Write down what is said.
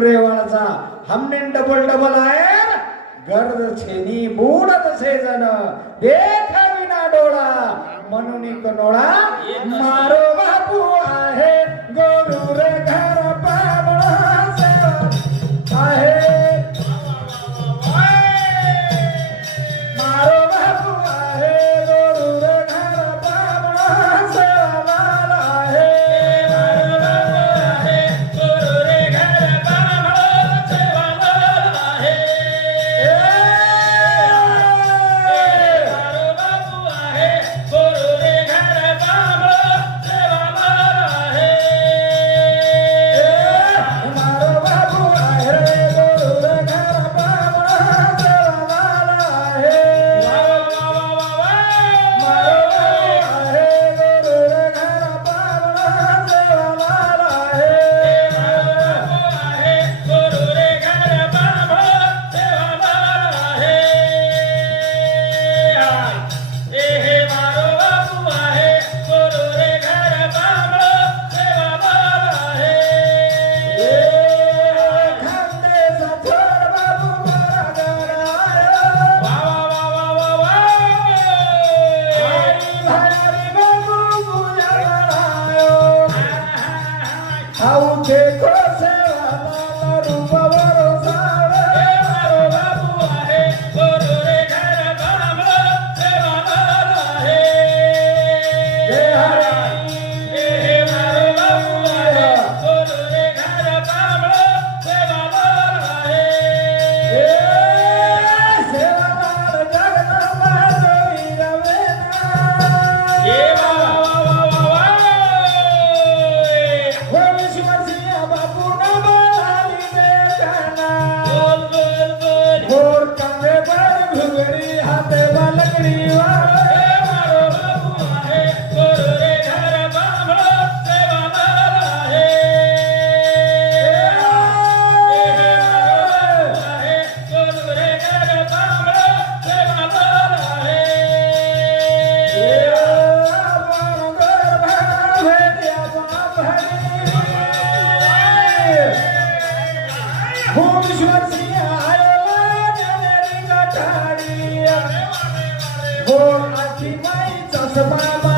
पिंपरेवाळाचा हमने double double Iyer गर्द छेनी बुडत से जन देख विना डोळा म्हणून कनोळा मारो बापू आहे गोरूर घर पाबळा सेवा आहे मारो बापू आहे गोरूर घर पाबळा सेवा आहे Bye.